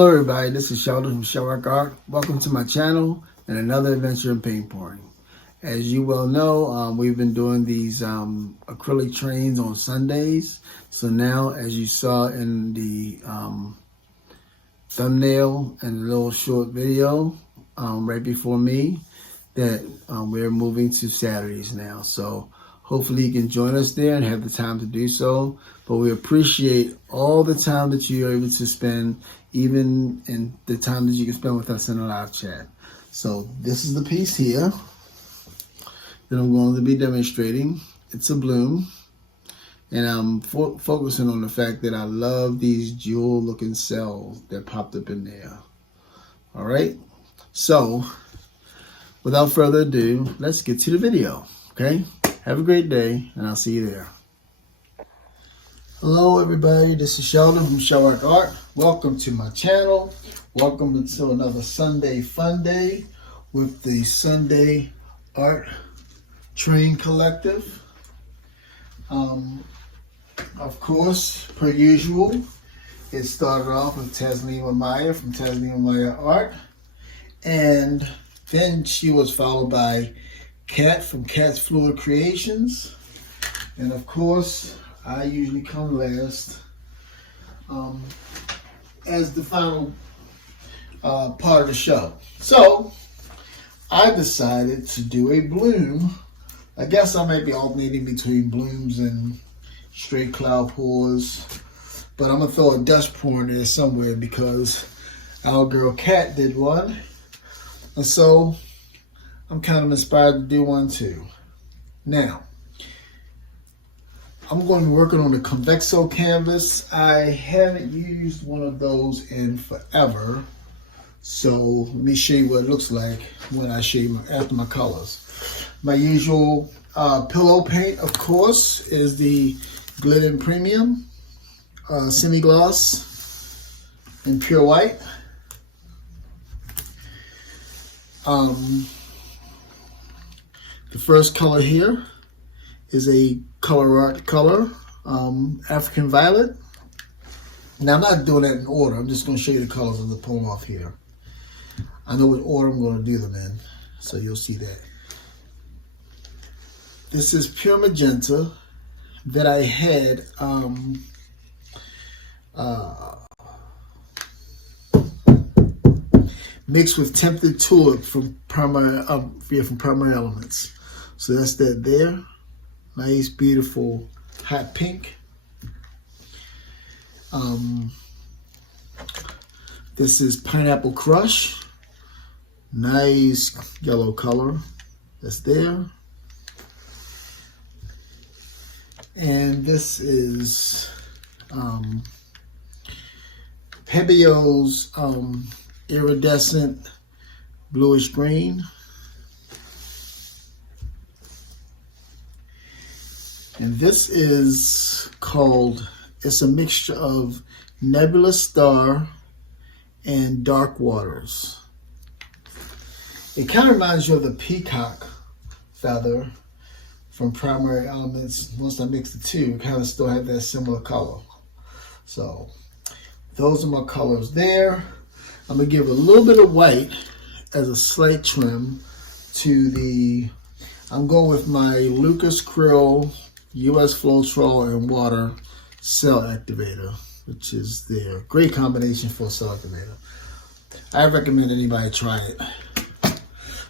Hello everybody, this is Sheldon from Shellrock Art. Welcome to my channel and another adventure in paint pouring. As you well know, we've been doing these acrylic trains on Sundays. So now, as you saw in the thumbnail and the little short video right before me, that we're moving to Saturdays now. So hopefully you can join us there and have the time to do so. But we appreciate all the time that you're able to spend, even in the time that you can spend with us in a live chat. So this is the piece here that I'm going to be demonstrating. It's a bloom. And I'm focusing on the fact that I love these jewel looking cells that popped up in there. All right. So without further ado, let's get to the video. Okay. Have a great day, and I'll see you there. Hello everybody, this is Sheldon from Shellrock Art. Welcome to my channel. Welcome to another Sunday fun day with the Sunday Art Train Collective. Of course, per usual, it started off with Taslima Maya from Taslima Maya Art, and then she was followed by Kat from Kat's Fluid Creations, and of course I usually come last as the final part of the show. So I decided to do a bloom. I guess I might be alternating between blooms and straight cloud pours, but I'm gonna throw a dust pour in there somewhere because our girl Kat did one, and so I'm kind of inspired to do one too. Now, I'm going to be working on the Convexo canvas. I haven't used one of those in forever. So let me show you what it looks like when I show you after my colors. My usual pillow paint, of course, is the Glidden Premium semi-gloss in pure white. The first color here is a color art color, African Violet. Now I'm not doing that in order. I'm just going to show you the colors of the poem off here. I know what order I'm going to do them in, so you'll see that. This is pure magenta that I had mixed with Tempted Tulip from Primary Elements. So that's that there. Nice, beautiful, hot pink. This is Pineapple Crush. Nice yellow color. That's there. And this is Pebio's iridescent bluish green. And this is called, it's a mixture of Nebula Star and Dark Waters. It kind of reminds you of the peacock feather from Primary Elements. Once I mix the two, it kind of still have that similar color. So those are my colors there. I'm going to give a little bit of white as a slight trim to the, I'm going with my Lucas Krill US Floetrol and Water Cell Activator, which is their great combination for a cell activator. I recommend anybody try it.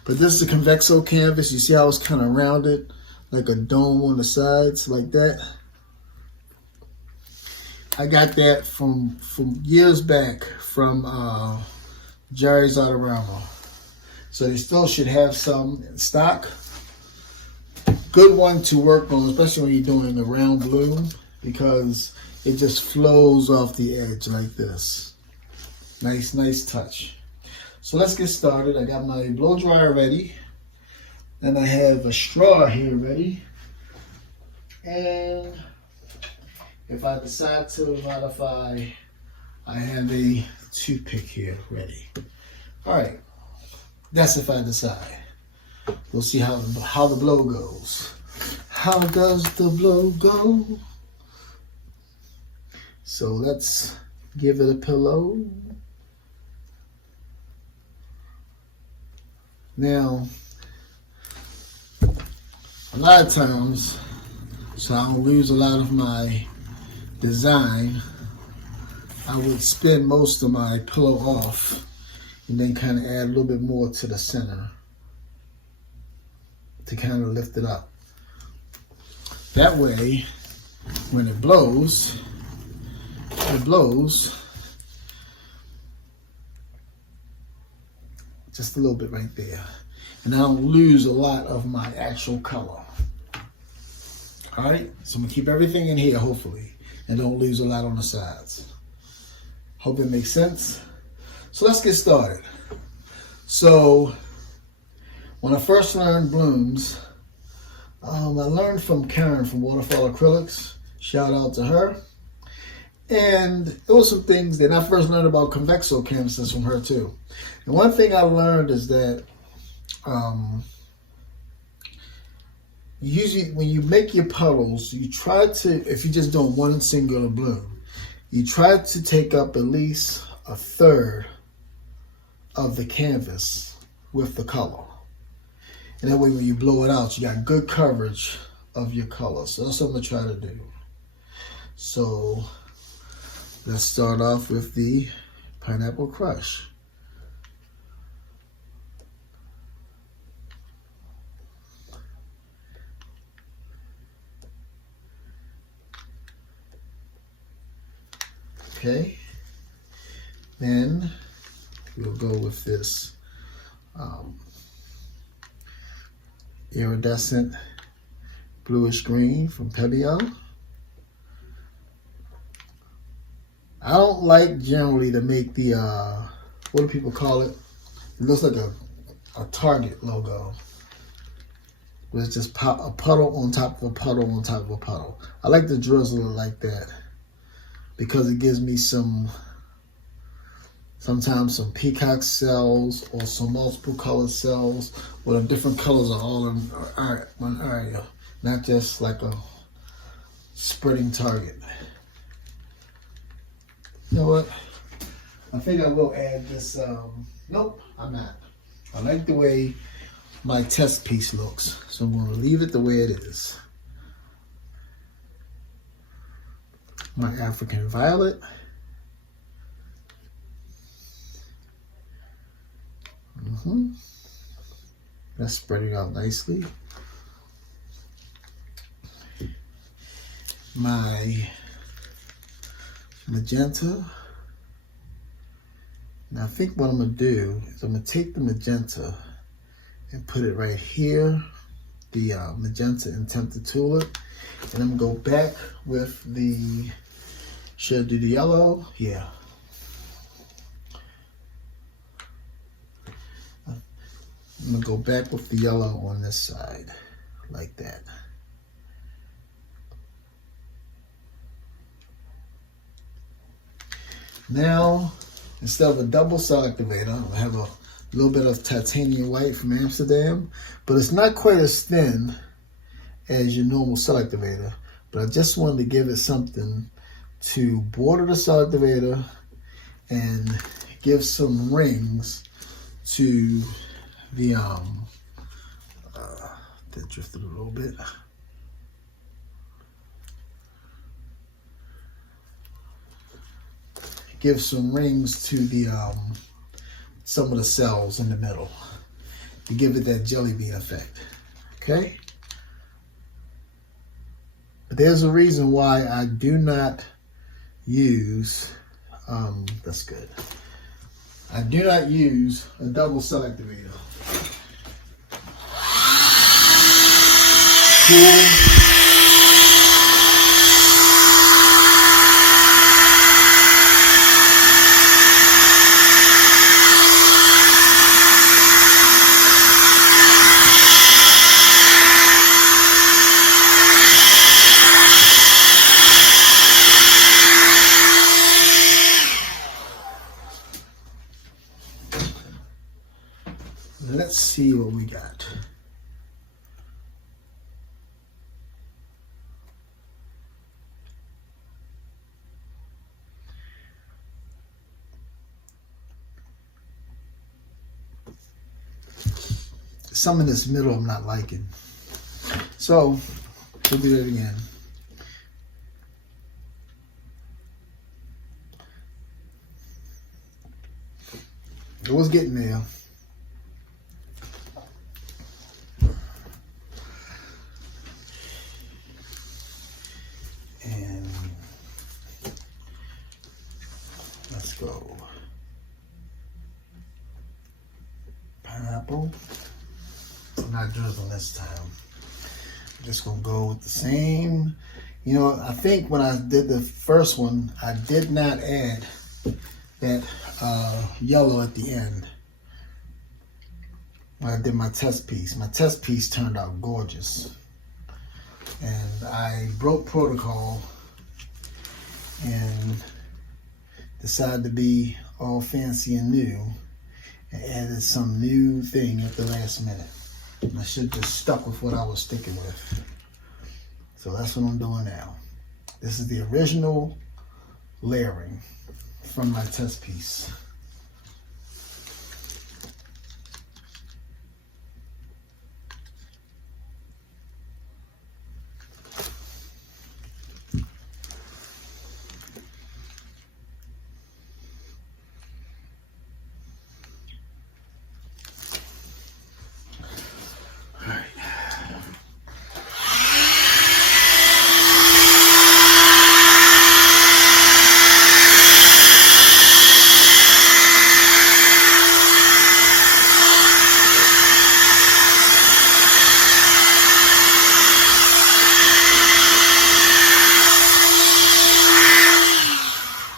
But this is a Convexo canvas. You see how it's kind of rounded, like a dome on the sides, like that. I got that from years back from Jerry's Autorama. So they still should have some in stock. Good one to work on, especially when you're doing a round bloom, because it just flows off the edge like this. Nice, nice touch. So let's get started. I got my blow dryer ready, and I have a straw here ready. And if I decide to modify, I have a toothpick here ready. All right, that's if I decide. We'll see how the blow goes. How does the blow go? So let's give it a pillow. Now, a lot of times, so I don't lose a lot of my design, I would spin most of my pillow off and then kind of add a little bit more to the center to kind of lift it up. That way, when it blows just a little bit right there. And I don't lose a lot of my actual color. All right, so I'm gonna keep everything in here, hopefully, and don't lose a lot on the sides. Hope it makes sense. So let's get started. So when I first learned blooms, I learned from Karen from Waterfall Acrylics. Shout out to her. And it was some things that I first learned about convexo canvases from her too. And one thing I learned is that usually when you make your puddles, you try to, if you're just doing one singular bloom, you try to take up at least a third of the canvas with the color. And that way when you blow it out, you got good coverage of your color. So that's what I'm going to try to do. So let's start off with the Pineapple Crush. Okay, then we'll go with this iridescent bluish green from Pebeo. I don't like generally to make the, what do people call it? It looks like a Target logo. Where it's just a puddle on top of a puddle on top of a puddle. I like to drizzle it like that because it gives me sometimes some peacock cells or some multiple colored cells where the different colors are all in one area, not just like a spreading target. You know what? I think I will add this. Nope, I'm not. I like the way my test piece looks, so I'm going to leave it the way it is. My African Violet. That's spreading out nicely. My magenta. Now I think what I'm going to do is I'm going to take the magenta and put it right here, the magenta and Tempted Tulip. And I'm going to go back with the, should I do the yellow? Yeah. I'm going to go back with the yellow on this side, like that. Now, instead of a double cell activator, I have a little bit of titanium white from Amsterdam, but it's not quite as thin as your normal cell activator. But I just wanted to give it something to border the cell activator and give some rings to the that drifted a little bit. Give some rings to the some of the cells in the middle to give it that Jellybean effect. Okay? But there's a reason why I do not use that's good. I do not use a double cell activator. Cool. Let's see what we got. some in this middle I'm not liking. So we'll do that again. It was getting there. And let's go. Pineapple. I'm not drizzling this time. I'm just gonna go with the same. You know, I think when I did the first one, I did not add that yellow at the end. When I did my test piece. My test piece turned out gorgeous. And I broke protocol and decided to be all fancy and new and added some new thing at the last minute. And I should have just stuck with what I was sticking with. So that's what I'm doing now. This is the original layering from my test piece.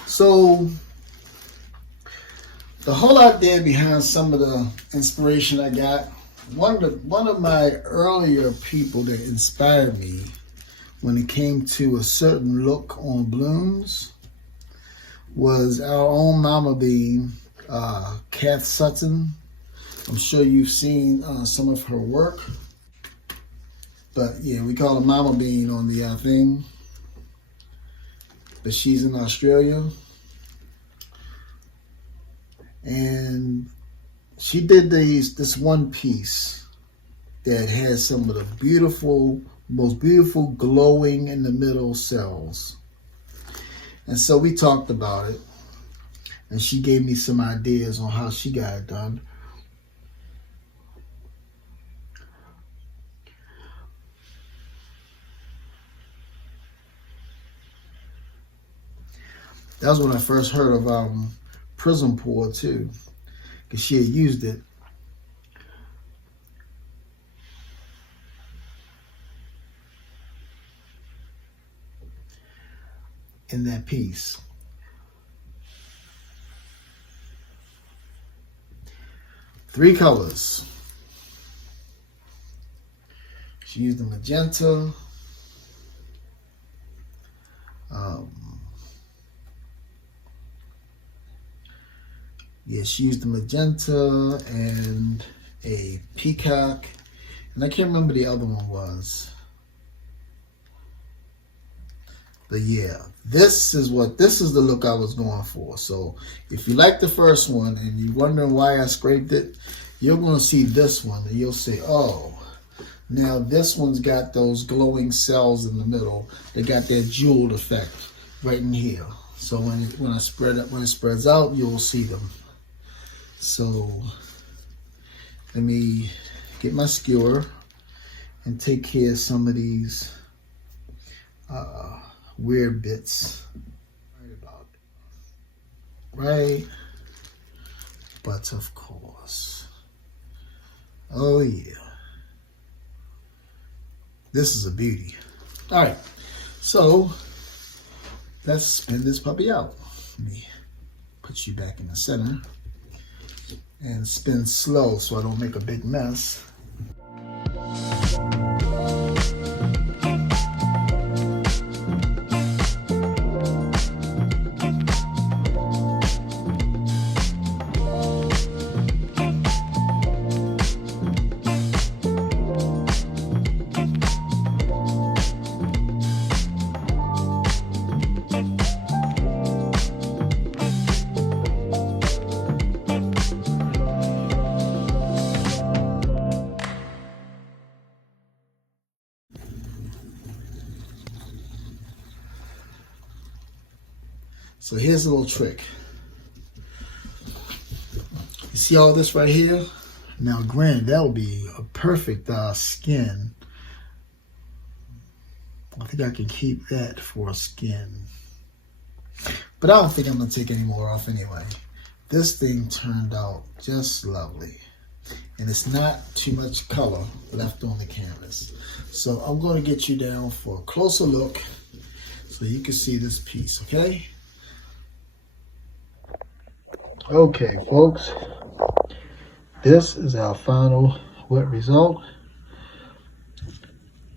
So the whole idea behind some of the inspiration I got, one of my earlier people that inspired me when it came to a certain look on blooms was our own Mama Bean, Kath Sutton. I'm sure you've seen some of her work, but yeah, we call her Mama Bean on the thing. But she's in Australia. And she did this one piece that has some of the most beautiful glowing in the middle cells. And so we talked about it. And she gave me some ideas on how she got it done. That was when I first heard of prism pour too, because she had used it. In that piece. Three colors. She used the magenta. Yeah, she used the magenta and a peacock. And I can't remember the other one was. But yeah, this is the look I was going for. So if you like the first one and you're wondering why I scraped it, you're going to see this one and you'll say, oh, now this one's got those glowing cells in the middle. They got that jeweled effect right in here. So when it spreads out, you'll see them. So let me get my skewer and take care of some of these weird bits. Right about it. Right? But of course. Oh yeah. This is a beauty. All right. So let's spin this puppy out. Let me put you back in the center. And spin slow so I don't make a big mess. So here's a little trick. You see all this right here? Now, granted, that would be a perfect skin. I think I can keep that for a skin. But I don't think I'm going to take any more off anyway. This thing turned out just lovely. And it's not too much color left on the canvas. So I'm going to get you down for a closer look so you can see this piece, okay? Okay, folks. This is our final wet result.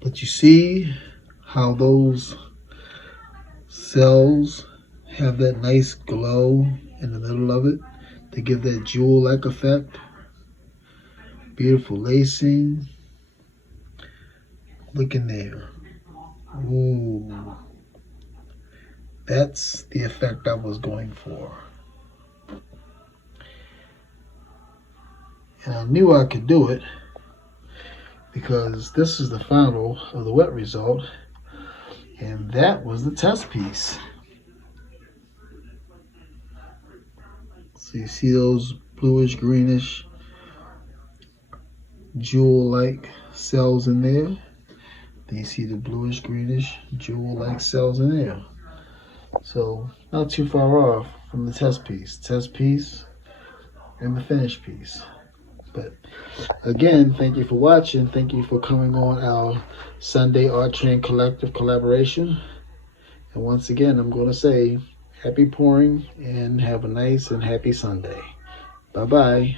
But you see how those cells have that nice glow in the middle of it to give that jewel-like effect. Beautiful lacing. Look in there. Ooh. That's the effect I was going for. And I knew I could do it because this is the final of the wet result, and that was the test piece. So you see those bluish greenish jewel-like cells in there. Then you see the bluish greenish jewel-like cells in there. So not too far off from the test piece and the finished piece. But again, thank you for watching. Thank you for coming on our Sunday Art Train Collective collaboration. And once again, I'm going to say happy pouring and have a nice and happy Sunday. Bye-bye.